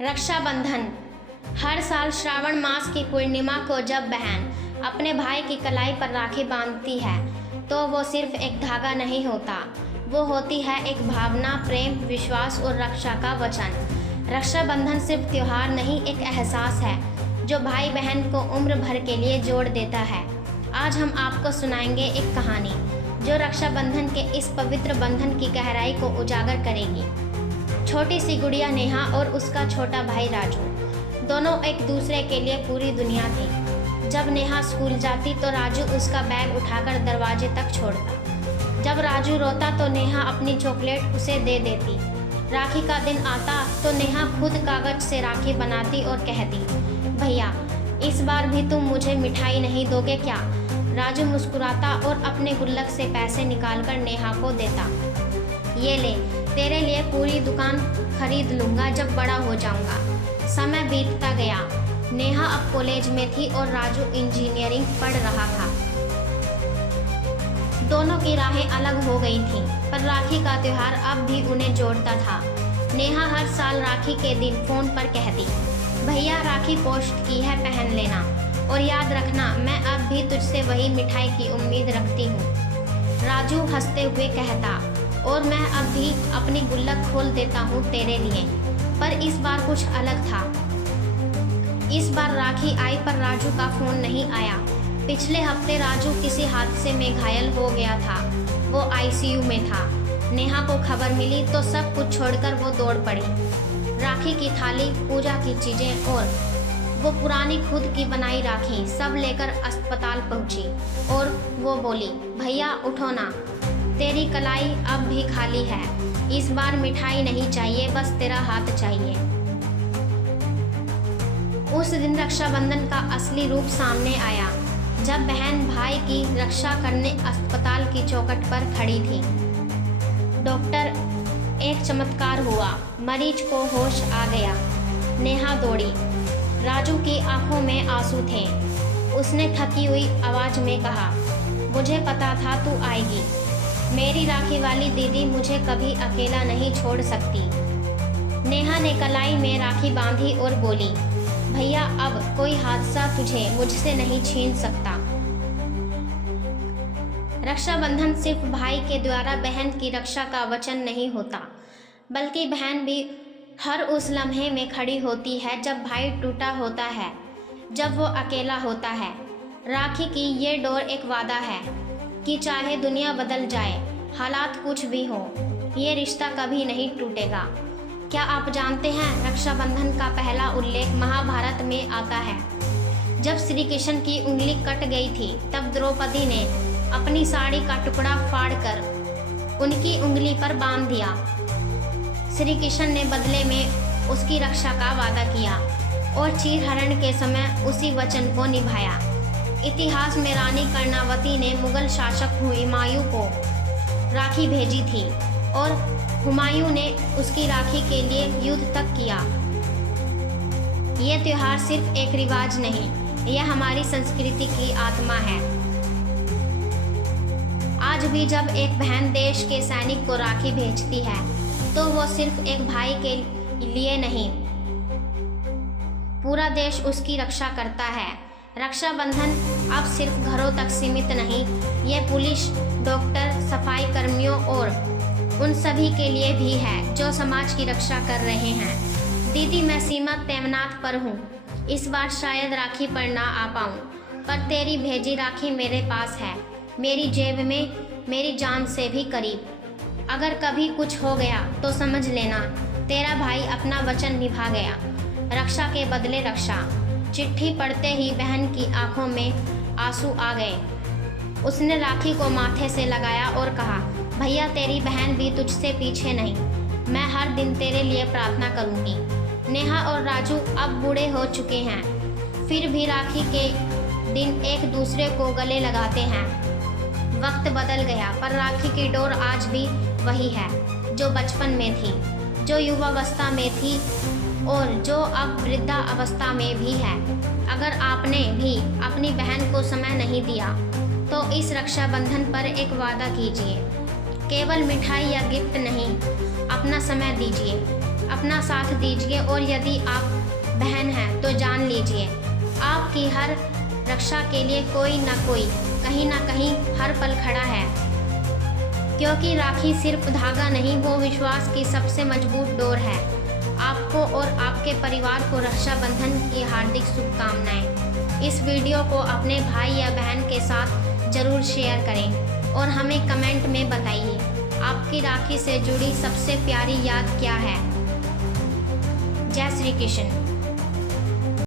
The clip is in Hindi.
रक्षाबंधन। हर साल श्रावण मास की पूर्णिमा को जब बहन अपने भाई की कलाई पर राखी बांधती है तो वो सिर्फ एक धागा नहीं होता, वो होती है एक भावना, प्रेम, विश्वास और रक्षा का वचन। रक्षाबंधन सिर्फ त्योहार नहीं, एक एहसास है जो भाई बहन को उम्र भर के लिए जोड़ देता है। आज हम आपको सुनाएंगे एक कहानी जो रक्षाबंधन के इस पवित्र बंधन की गहराई को उजागर करेगी। छोटी सी गुड़िया नेहा और उसका छोटा भाई राजू दोनों एक दूसरे के लिए पूरी दुनिया थी। जब नेहा स्कूल जाती तो राजू उसका बैग उठाकर दरवाजे तक छोड़ता। जब राजू रोता तो नेहा अपनी चॉकलेट उसे दे देती। राखी का दिन आता तो नेहा खुद कागज से राखी बनाती और कहती, भैया इस बार भी तुम मुझे मिठाई नहीं दोगे क्या? राजू मुस्कुराता और अपने गुल्लक से पैसे निकालकर नेहा को देता। ये ले, तेरे लिए पूरी दुकान खरीद लूँगा जब बड़ा हो जाऊँगा। समय बीतता गया। नेहा अब कॉलेज में थी और राजू इंजीनियरिंग पढ़ रहा था। दोनों की राहें अलग हो गई थीं, पर राखी का त्योहार अब भी उन्हें जोड़ता था। नेहा हर साल राखी के दिन फ़ोन पर कहती, भैया राखी पोस्ट की है, पहन लेना, और याद रखना मैं अब भी तुझसे वही मिठाई की उम्मीद रखती हूँ। राजू हंसते हुए कहता, और मैं अब भी अपनी गुल्लक खोल देता हूँ तेरे लिए। पर इस बार कुछ अलग था। इस बार राखी आई पर राजू का फ़ोन नहीं आया। पिछले हफ्ते राजू किसी हादसे में घायल हो गया था, वो आईसीयू में था। नेहा को खबर मिली तो सब कुछ छोड़कर वो दौड़ पड़ी। राखी की थाली, पूजा की चीज़ें और वो पुरानी खुद की बनाई राखी सब लेकर अस्पताल पहुंची और वो बोली, भैया उठो ना, तेरी कलाई अब भी खाली है। इस बार मिठाई नहीं चाहिए, बस तेरा हाथ चाहिए। उस दिन रक्षाबंधन का असली रूप सामने आया, जब बहन भाई की रक्षा करने अस्पताल की चौखट पर खड़ी थी। डॉक्टर, एक चमत्कार हुआ, मरीज को होश आ गया। नेहा दौड़ी। राजू की आंखों में आंसू थे। उसने थकी हुई आवाज में कहा, मुझे पता था तू आएगी। मेरी राखी वाली दीदी मुझे कभी अकेला नहीं छोड़ सकती। नेहा ने कलाई में राखी बांधी और बोली, भैया अब कोई हादसा तुझे मुझसे नहीं छीन सकता। रक्षाबंधन सिर्फ भाई के द्वारा बहन की रक्षा का वचन नहीं होता, बल्कि बहन भी हर उस लम्हे में खड़ी होती है जब भाई टूटा होता है, जब वो अकेला होता है। राखी की ये डोर एक वादा है कि चाहे दुनिया बदल जाए, हालात कुछ भी हो, ये रिश्ता कभी नहीं टूटेगा। क्या आप जानते हैं, रक्षाबंधन का पहला उल्लेख महाभारत में आता है। जब श्री कृष्ण की उंगली कट गई थी तब द्रौपदी ने अपनी साड़ी का टुकड़ा फाड़कर उनकी उंगली पर बांध दिया। श्री कृष्ण ने बदले में उसकी रक्षा का वादा किया और चीरहरण के समय उसी वचन को निभाया। इतिहास में रानी कर्णावती ने मुगल शासक हुमायूं को राखी भेजी थी और हुमायूं ने उसकी राखी के लिए युद्ध तक किया। ये त्योहार सिर्फ एक रिवाज नहीं, यह हमारी संस्कृति की आत्मा है। आज भी जब एक बहन देश के सैनिक को राखी भेजती है तो वो सिर्फ एक भाई के लिए नहीं, पूरा देश उसकी रक्षा करता है। रक्षाबंधन अब सिर्फ घरों तक सीमित नहीं, ये पुलिस, डॉक्टर, सफाई कर्मियों और उन सभी के लिए भी है जो समाज की रक्षा कर रहे हैं। दीदी, मैं सीमा तैनात पर हूँ। इस बार शायद राखी पर ना आ पाऊँ, पर तेरी भेजी राखी मेरे पास है, मेरी जेब में, मेरी जान से भी करीब। अगर कभी कुछ हो गया तो समझ लेना, तेरा भाई अपना वचन निभा गया। रक्षा के बदले रक्षा। चिट्ठी पढ़ते ही बहन की आंखों में आंसू आ गए। उसने राखी को माथे से लगाया और कहा, भैया तेरी बहन भी तुझसे पीछे नहीं, मैं हर दिन तेरे लिए प्रार्थना करूंगी। नेहा और राजू अब बूढ़े हो चुके हैं, फिर भी राखी के दिन एक दूसरे को गले लगाते हैं। वक्त बदल गया पर राखी की डोर आज भी वही है, जो बचपन में थी, जो युवावस्था में थी और जो अब वृद्धा अवस्था में भी है। अगर आपने भी अपनी बहन को समय नहीं दिया तो इस रक्षाबंधन पर एक वादा कीजिए, केवल मिठाई या गिफ्ट नहीं, अपना समय दीजिए। अपना साथ दीजिए और यदि आप बहन हैं तो जान लीजिए आपकी हर रक्षा के लिए कोई न कोई कहीं ना कहीं हर पल खड़ा है, क्योंकि राखी सिर्फ धागा नहीं, वो विश्वास की सबसे मजबूत डोर है। आपको और आपके परिवार को रक्षाबंधन की हार्दिक शुभकामनाएं। इस वीडियो को अपने भाई या बहन के साथ जरूर शेयर करें और हमें कमेंट में बताइए आपकी राखी से जुड़ी सबसे प्यारी याद क्या है। जय श्री कृष्ण।